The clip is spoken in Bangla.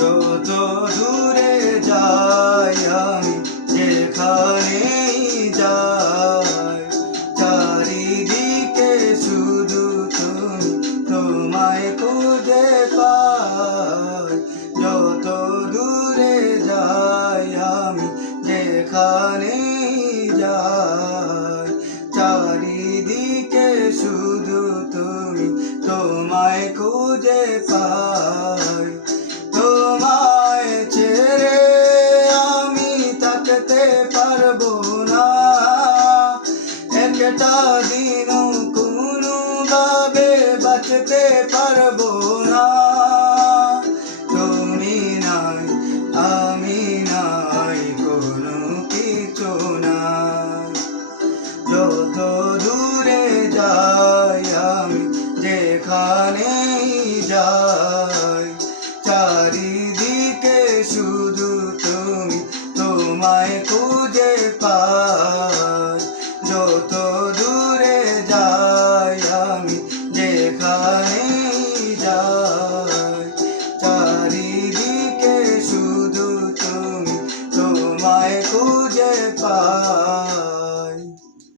যত দূরে যাই আমি, যেখানেই যাই, চারিদিকে শুধু তুমি, তোমায় খুঁজে পাই। যত দূরে যাই আমি, যেখানেই যাই, চারিদিকে শুধু তুমি, তোমায় খুঁজে পাই। তোমায় ছেড়ে আমি থাকতে পারবো না, একটা দিনও কোনোভাবে বাঁচতে পারবো না। তুমি নাই, আমি নাই, কোনো কিছু নাই। যত দূরে যাই আমি, যেখানেই যাই, চারিদিকে শুধু তুমি, তোমায় খুঁজে পাই।